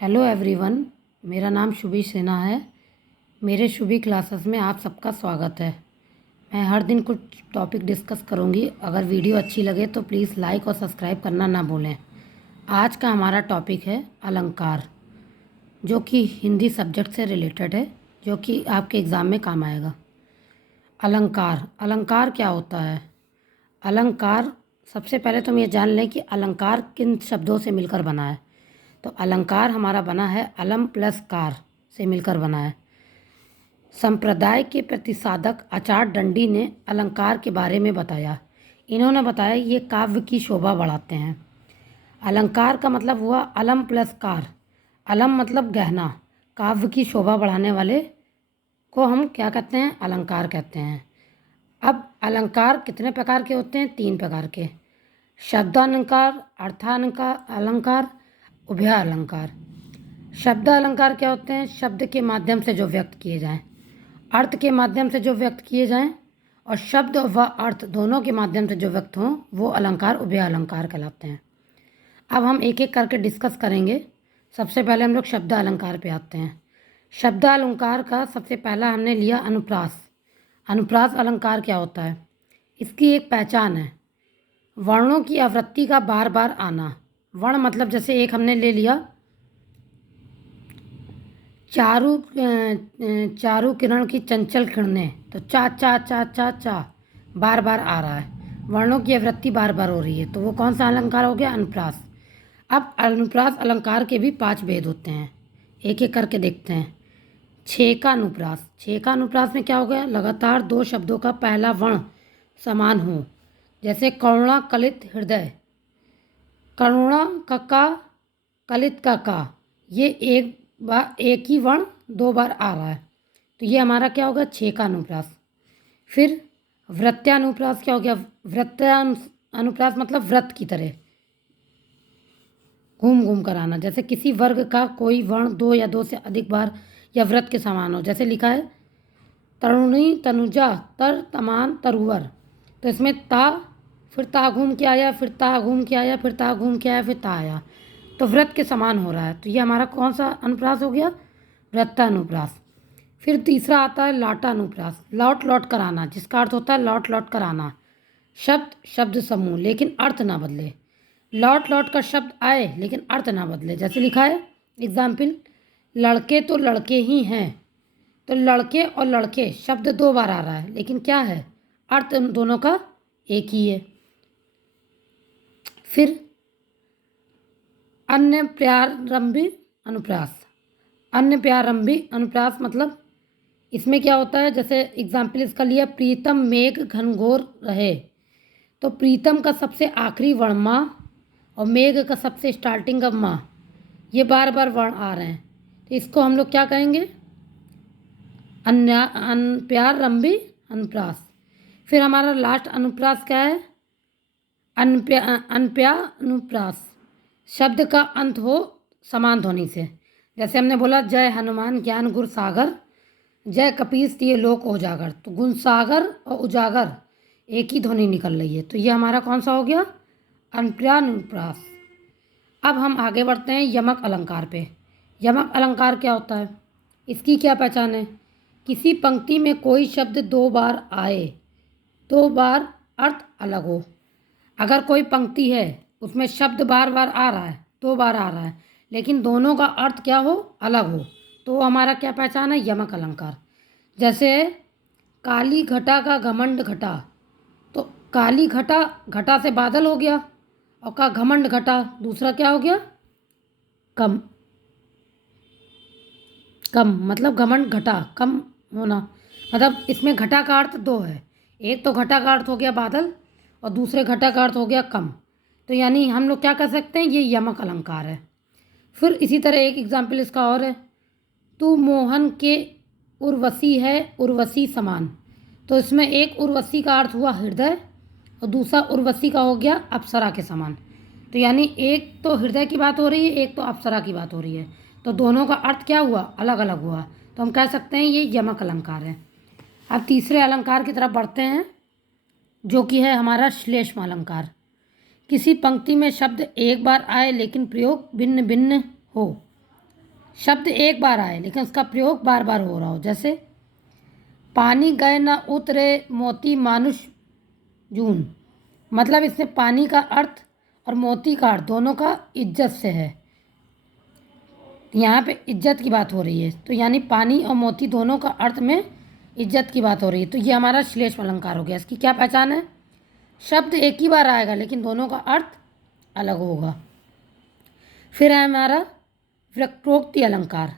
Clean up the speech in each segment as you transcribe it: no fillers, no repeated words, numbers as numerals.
Hello everyone, मेरा नाम शुभी सिन्हा है। मेरे शुभी क्लासेस में आप सबका स्वागत है। मैं हर दिन कुछ टॉपिक डिस्कस करूंगी। अगर वीडियो अच्छी लगे तो प्लीज़ लाइक और सब्सक्राइब करना ना भूलें। आज का हमारा टॉपिक है अलंकार, जो कि हिंदी सब्जेक्ट से रिलेटेड है, जो कि आपके एग्ज़ाम में काम आएगा। अलंकार अलंकार क्या होता है? अलंकार, सबसे पहले तो हम ये जान लें कि अलंकार किन शब्दों से मिलकर बना है। तो अलंकार हमारा बना है अलम प्लस कार से मिलकर बना है। संप्रदाय के प्रतिसाधक आचार्य दंडी ने अलंकार के बारे में बताया। इन्होंने बताया ये काव्य की शोभा बढ़ाते हैं। अलंकार का मतलब हुआ अलम प्लस कार। अलम मतलब गहना, काव्य की शोभा बढ़ाने वाले को हम क्या कहते हैं? अलंकार कहते हैं। अब अलंकार कितने प्रकार के होते हैं? 3 प्रकार के। शब्दालंकार, अर्थालंकार, अलंकार, उभय अलंकार। शब्द अलंकार क्या होते हैं? शब्द के माध्यम से जो व्यक्त किए जाएं, अर्थ के माध्यम से जो व्यक्त किए जाएं, और शब्द व अर्थ दोनों के माध्यम से जो व्यक्त हों, वो अलंकार उभय अलंकार कहलाते हैं। अब हम एक एक करके डिस्कस करेंगे। सबसे पहले हम लोग शब्द अलंकार पे आते हैं। शब्द अलंकार का सबसे पहला हमने लिया अनुप्रास। अनुप्रास अलंकार क्या होता है? इसकी एक पहचान है वर्णों की आवृत्ति का बार बार आना। वर्ण मतलब जैसे एक हमने ले लिया चारू किरण की चंचल किरणें, तो चा चा चा चा चा बार बार आ रहा है, वर्णों की आवृत्ति बार बार हो रही है, तो वो कौन सा अलंकार हो गया? अनुप्रास। अब अनुप्रास अलंकार के भी 5 भेद होते हैं, एक एक करके देखते हैं। छेकानुप्रास। छेकानुप्रास में क्या हो गया? लगातार 2 शब्दों का पहला वर्ण समान हो, जैसे करुणा कलित हृदय। करुणा का का, कलित का का, ये एक ही वर्ण 2 बार आ रहा है, तो ये हमारा क्या होगा? छेकानुप्रास। फिर वृत्यानुप्रास क्या हो गया? वृत्यानुप्रास मतलब व्रत की तरह घूम घूम कर आना, जैसे किसी वर्ग का कोई वर्ण 2 या 2 से अधिक बार या व्रत के समान हो। जैसे लिखा है तरुणी तनुजा तर तमान तरुवर, तो इसमें ता, फिर ता घूम के आया, फिर ता घूम के आया, फिर ता घूम के आया, फिर ता आया, तो व्रत के समान हो रहा है। तो ये हमारा कौन सा अनुप्रास हो गया? वृत्तानुप्रास। फिर तीसरा आता है लाटानुप्रास। लौट लौट कर आना, जिसका अर्थ होता है लौट लौट कर आना। शब्द शब्द समूह लेकिन अर्थ ना बदले। लौट लौट कर शब्द आए लेकिन अर्थ ना बदले। जैसे लिखा है एग्जाम्पल, लड़के तो लड़के ही हैं, तो लड़के और लड़के शब्द 2 बार आ रहा है, लेकिन क्या है? अर्थ दोनों का एक ही है। फिर अन्य प्रारंभी अनुप्रास। अन्य प्रारंभी अनुप्रास मतलब इसमें क्या होता है? जैसे एग्जाम्पल इसका लिया, प्रीतम मेघ घनघोर रहे, तो प्रीतम का सबसे आखिरी वर्ण माँ और मेघ का सबसे स्टार्टिंग का माँ, ये बार बार वर्ण आ रहे हैं, तो इसको हम लोग क्या कहेंगे? अनप्रारंभी अनुप्रास। फिर हमारा लास्ट अनुप्रास क्या है? अनप्रानुप्रास। शब्द का अंत हो समान ध्वनि से। जैसे हमने बोला जय हनुमान ज्ञान गुर सागर, जय कपीस दिए लोक उजागर, तो गुण सागर और उजागर एक ही ध्वनि निकल रही है, तो ये हमारा कौन सा हो गया? अनप्रानुप्रास। अब हम आगे बढ़ते हैं यमक अलंकार पे। यमक अलंकार क्या होता है? इसकी क्या पहचान है? किसी पंक्ति में कोई शब्द 2 बार आए, 2 बार अर्थ अलग हो। अगर कोई पंक्ति है उसमें शब्द बार बार आ रहा है, 2 बार आ रहा है, लेकिन दोनों का अर्थ क्या हो? अलग हो, तो हमारा क्या पहचान है? यमक अलंकार। जैसे काली घटा का घमंड घटा, तो काली घटा, घटा से बादल हो गया, और का घमंड घटा दूसरा क्या हो गया? कम। कम मतलब घमंड घटा कम होना, मतलब इसमें घटा का अर्थ 2 है। एक तो घटा का अर्थ हो गया बादल, और दूसरे घटा का अर्थ हो गया कम, तो यानी हम लोग क्या कर सकते हैं? ये यमक अलंकार है। फिर इसी तरह एक एग्जाम्पल इसका और है, तू मोहन के उर्वशी है उर्वशी समान, तो इसमें एक उर्वशी का अर्थ हुआ हृदय, और दूसरा उर्वशी का हो गया अप्सरा के समान, तो यानी एक तो हृदय की बात हो रही है, एक तो अप्सरा की बात हो रही है, तो दोनों का अर्थ क्या हुआ? अलग अलग हुआ, तो हम कह सकते हैं ये यमक अलंकार है। अब तीसरे अलंकार की तरफ बढ़ते हैं, जो कि है हमारा श्लेष्म अलंकार। किसी पंक्ति में शब्द एक बार आए लेकिन प्रयोग भिन्न भिन्न हो, शब्द एक बार आए लेकिन उसका प्रयोग बार बार हो रहा हो, जैसे पानी गए न उतरे मोती मानुष जून। मतलब इसमें पानी का अर्थ और मोती का अर्थ दोनों का इज्जत से है। यहाँ पे इज्जत की बात हो रही है, तो यानी पानी और मोती दोनों का अर्थ में इज्जत की बात हो रही है। तो ये हमारा श्लेष अलंकार हो गया। इसकी क्या पहचान है? शब्द एक ही बार आएगा लेकिन दोनों का अर्थ अलग होगा। फिर है हमारा वक्रोक्ति अलंकार।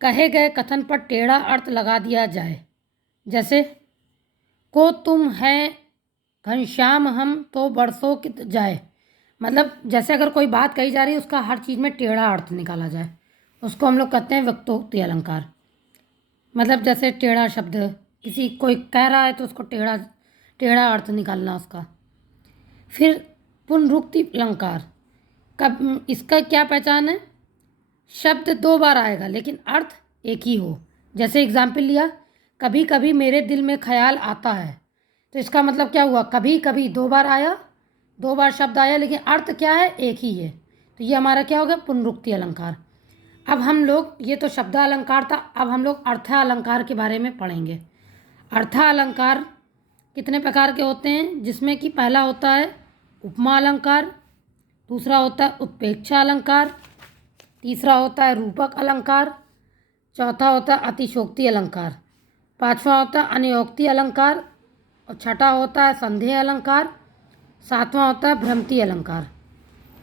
कहे गए कथन पर टेढ़ा अर्थ लगा दिया जाए, जैसे को तुम है घनश्याम हम तो बरसों कित जाए। मतलब जैसे अगर कोई बात कही जा रही है उसका हर चीज़ में टेढ़ा अर्थ निकाला जाए, उसको हम लोग कहते हैं वक्रोक्ति अलंकार। मतलब जैसे टेढ़ा शब्द, किसी कोई कह रहा है तो उसको टेढ़ा टेढ़ा अर्थ निकालना उसका। फिर पुनरुक्ति अलंकार। कब इसका क्या पहचान है? शब्द दो बार आएगा लेकिन अर्थ एक ही हो। जैसे एग्जाम्पल लिया, कभी कभी मेरे दिल में ख्याल आता है, तो इसका मतलब क्या हुआ? कभी कभी दो बार आया, दो बार शब्द आया लेकिन अर्थ क्या है? एक ही है। तो ये हमारा क्या हो गया? पुनरुक्ति अलंकार। अब हम लोग, ये तो शब्द अलंकार था, अब हम लोग अर्थालंकार के बारे में पढ़ेंगे। अर्थालंकार कितने प्रकार के होते हैं? जिसमें कि पहला होता है उपमा अलंकार, दूसरा होता है उत्प्रेक्षा अलंकार, तीसरा होता है रूपक अलंकार, चौथा होता है अतिशयोक्ति अलंकार, पांचवा होता है अनयोक्ति अलंकार, और छठा होता है संदेह अलंकार, सातवां होता है भ्रमति अलंकार।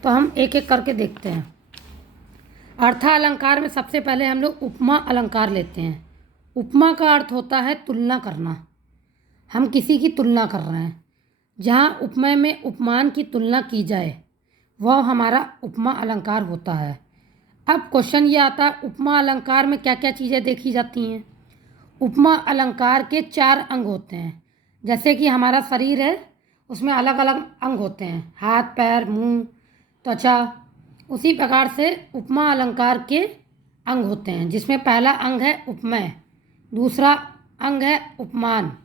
तो हम एक एक करके देखते हैं। अर्था अलंकार में सबसे पहले हम लोग उपमा अलंकार लेते हैं। उपमा का अर्थ होता है तुलना करना। हम किसी की तुलना कर रहे हैं, जहाँ उपमेय में उपमान की तुलना की जाए वह हमारा उपमा अलंकार होता है। अब क्वेश्चन ये आता है, उपमा अलंकार में क्या क्या चीज़ें देखी जाती हैं? उपमा अलंकार के 4 अंग होते हैं। जैसे कि हमारा शरीर है, उसमें अलग अलग अंग होते हैं, हाथ पैर मुंह त्वचा। उसी प्रकार से उपमा अलंकार के अंग होते हैं, जिसमें पहला अंग है उपमेय, दूसरा अंग है उपमान,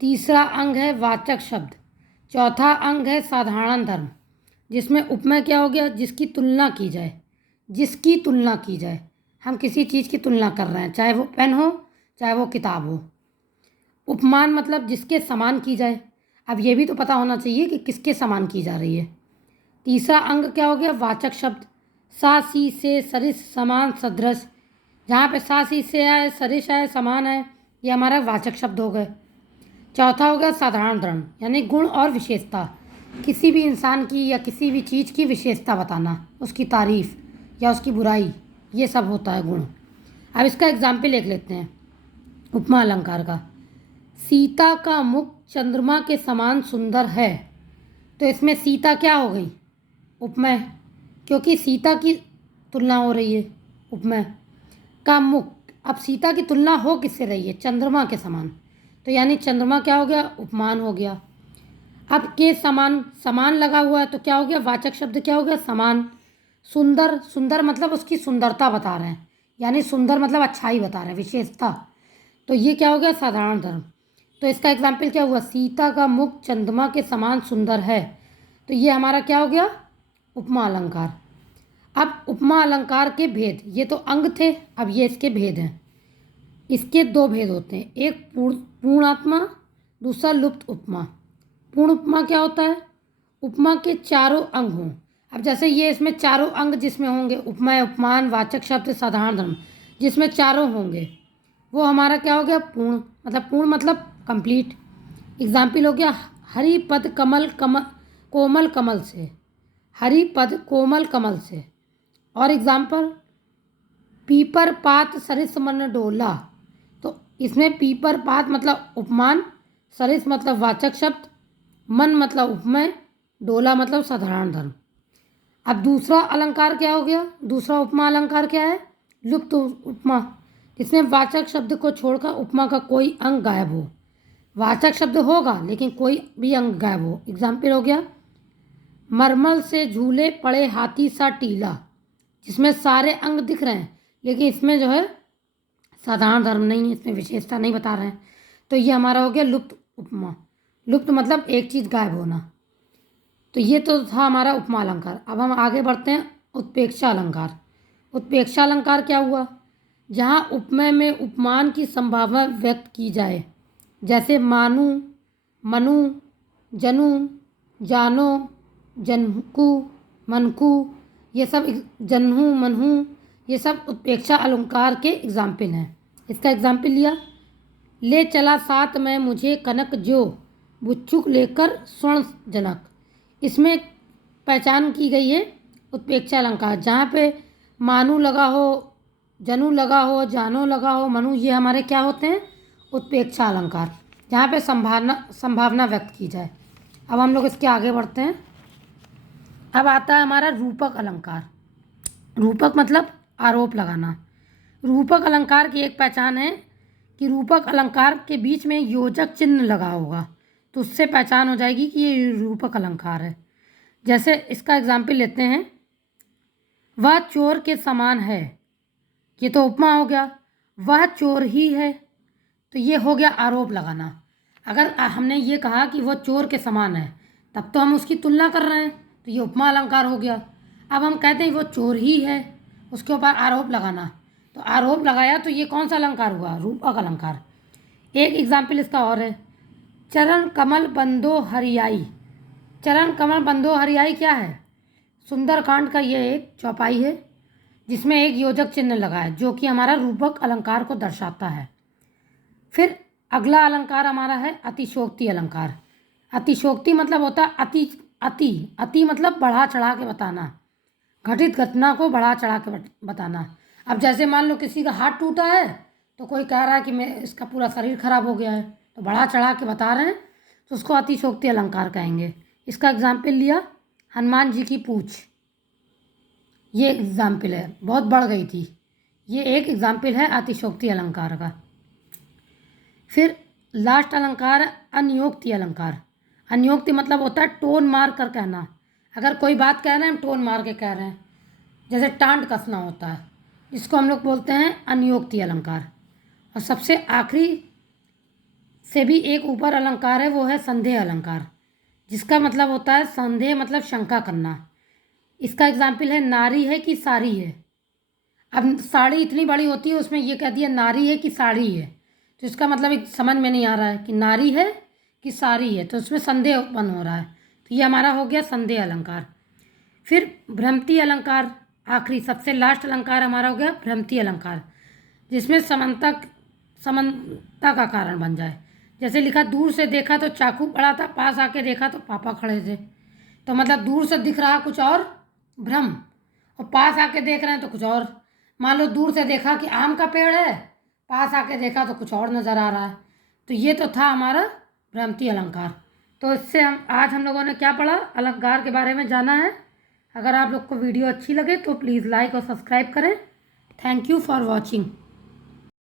तीसरा अंग है वाचक शब्द, चौथा अंग है साधारण धर्म। जिसमें उपमेय क्या हो गया? जिसकी तुलना की जाए, जिसकी तुलना की जाए। हम किसी चीज़ की तुलना कर रहे हैं, चाहे वो पेन हो चाहे वो किताब हो। उपमान मतलब जिसके समान की जाए। अब ये भी तो पता होना चाहिए कि किसके समान की जा रही है। तीसरा अंग क्या हो गया? वाचक शब्द। सा सी से सरिस समान सदृश। जहाँ पे सा सी से आए, सरिस आए, समान आए, ये हमारा वाचक शब्द हो गए। चौथा हो गया साधारण धर्म, यानी गुण और विशेषता। किसी भी इंसान की या किसी भी चीज़ की विशेषता बताना, उसकी तारीफ या उसकी बुराई, ये सब होता है गुण। अब इसका एग्जाम्पल लिख लेते हैं उपमा अलंकार का। सीता का मुख चंद्रमा के समान सुंदर है। तो इसमें सीता क्या हो गई? उपमेय, क्योंकि सीता की तुलना हो रही है। उपमेय का मुख, अब सीता की तुलना हो किससे रही है? चंद्रमा के समान, तो यानी चंद्रमा क्या हो गया? उपमान हो गया। अब के समान, समान लगा हुआ है तो क्या हो गया? वाचक शब्द क्या हो गया? समान। सुंदर, सुंदर मतलब उसकी सुंदरता बता रहे हैं, यानी सुंदर मतलब अच्छाई बता रहे हैं, विशेषता। तो ये क्या हो गया? साधारण धर्म। तो इसका एग्जाम्पल क्या हुआ? सीता का मुख चंद्रमा के समान सुंदर है। तो ये हमारा क्या हो गया? उपमा अलंकार। अब उपमा अलंकार के भेद, ये तो अंग थे, अब ये इसके भेद हैं। इसके 2 भेद होते हैं, एक पूर्णात्मा, दूसरा लुप्त उपमा। पूर्ण उपमा क्या होता है? उपमा के चारों अंग हों। अब जैसे ये इसमें चारों अंग जिसमें होंगे, उपमेय उपमान वाचक शब्द साधारण धर्म, जिसमें चारों होंगे वो हमारा क्या हो गया? पूर्ण। मतलब पूर्ण मतलब कंप्लीट। एग्जाम्पल हो गया हरि पद कमल कोमल कमल से, हरि पद कोमल कमल से। और एग्जाम्पल पीपर पात सरिस मन डोला। तो इसमें पीपर पात मतलब उपमान, सरिस मतलब वाचक शब्द, मन मतलब उपमेय, डोला मतलब साधारण धर्म। अब दूसरा अलंकार क्या हो गया? दूसरा उपमा अलंकार क्या है? लुप्त उपमा, इसमें वाचक शब्द को छोड़कर उपमा का कोई अंग गायब हो। वाचक शब्द होगा लेकिन कोई भी अंग गायब हो। एग्जाम्पल हो गया मरमल से झूले पड़े हाथी सा टीला, जिसमें सारे अंग दिख रहे हैं लेकिन इसमें जो है साधारण धर्म नहीं है, इसमें विशेषता नहीं बता रहे हैं। तो ये हमारा हो गया लुप्त उपमा। लुप्त मतलब एक चीज़ गायब होना। तो ये तो था हमारा उपमा अलंकार। अब हम आगे बढ़ते हैं उत्प्रेक्षा अलंकार। उत्प्रेक्षा अलंकार क्या हुआ? जहाँ उपमेय में उपमान की संभावना व्यक्त की जाए, जैसे मानु, मनु, जनु, जानो, जनकु, मनकु, ये सब जन्हु, मनहु, ये सब उत्प्रेक्षा अलंकार के एग्जाम्पल हैं। इसका एग्जाम्पल लिया, ले चला साथ में मुझे कनक जो, बुच्छुक लेकर स्वर्ण जनक। इसमें पहचान की गई है उत्प्रेक्षा अलंकार, जहाँ पे मानु लगा हो, जनु लगा हो, जानो लगा हो, मनु, ये हमारे क्या होते हैं? उत्प्रेक्षा अलंकार, जहाँ पे संभावना व्यक्त की जाए। अब हम लोग इसके आगे बढ़ते हैं। अब आता है हमारा रूपक अलंकार। रूपक मतलब आरोप लगाना। रूपक अलंकार की एक पहचान है कि रूपक अलंकार के बीच में योजक चिन्ह लगा होगा, तो उससे पहचान हो जाएगी कि ये रूपक अलंकार है। जैसे इसका एग्जाम्पल लेते हैं, वह चोर के समान है, ये तो उपमा हो गया। वह चोर ही है, तो ये हो गया आरोप लगाना। अगर हमने ये कहा कि वह चोर के समान है, तब तो हम उसकी तुलना कर रहे हैं, तो ये उपमा अलंकार हो गया। अब हम कहते हैं वो चोर ही है, उसके ऊपर आरोप लगाना, तो आरोप लगाया, तो ये कौन सा अलंकार हुआ? रूपक अलंकार। एक एग्जाम्पल इसका और है, चरण कमल बंदो हरियाई। चरण कमल बंदो हरियाई क्या है? सुंदरकांड का ये एक चौपाई है, जिसमें एक योजक चिन्ह लगा है, जो कि हमारा रूपक अलंकार को दर्शाता है। फिर अगला अलंकार हमारा है अतिशोक्ति अलंकार। अतिशोक्ति मतलब होता है अति मतलब बढ़ा चढ़ा के बताना, घटित घटना को बढ़ा चढ़ा के बताना। अब जैसे मान लो किसी का हाथ टूटा है, तो कोई कह रहा है कि मैं इसका पूरा शरीर खराब हो गया है, तो बढ़ा चढ़ा के बता रहे हैं, तो उसको अतिशोक्ति अलंकार कहेंगे। इसका एग्जाम्पल लिया, हनुमान जी की पूँछ, ये एग्जाम्पल है, बहुत बढ़ गई थी, ये एक एग्जाम्पल है अतिशोक्ति अलंकार का। फिर लास्ट अलंकार है अनियोक्ति अलंकार। अनियोक्ति मतलब होता है टोन मार कर कहना। अगर कोई बात कह रहे हैं, हम टोन मार के कह रहे हैं, जैसे टांट कसना होता है, इसको हम लोग बोलते हैं अनियोक्ति अलंकार। और सबसे आखिरी से भी एक ऊपर अलंकार है, वो है संदेह अलंकार, जिसका मतलब होता है संदेह मतलब शंका करना। इसका एग्जाम्पल है नारी है कि साड़ी है। अब साड़ी इतनी बड़ी होती है, उसमें ये कह दिया नारी है कि साड़ी है, तो इसका मतलब एक समझ में नहीं आ रहा है कि नारी है कि साड़ी है, तो उसमें संदेह उत्पन्न हो रहा है, तो ये हमारा हो गया संदेह अलंकार। फिर भ्रमति अलंकार, आखिरी सबसे लास्ट अलंकार हमारा हो गया भ्रमति अलंकार, जिसमें समानता का कारण बन जाए। जैसे लिखा, दूर से देखा तो चाकू पड़ा था, पास आके देखा तो पापा खड़े थे। तो मतलब दूर से दिख रहा कुछ और भ्रम, और पास आके देख रहे हैं तो कुछ और। मान लो दूर से देखा कि आम का पेड़ है, पास आके देखा तो कुछ और नज़र आ रहा है, तो ये तो था हमारा भ्रमति अलंकार। तो इससे हम लोगों ने क्या पढ़ा? अलंकार के बारे में जाना है। अगर आप लोग को वीडियो अच्छी लगे तो प्लीज़ लाइक और सब्सक्राइब करें। Thank you for watching.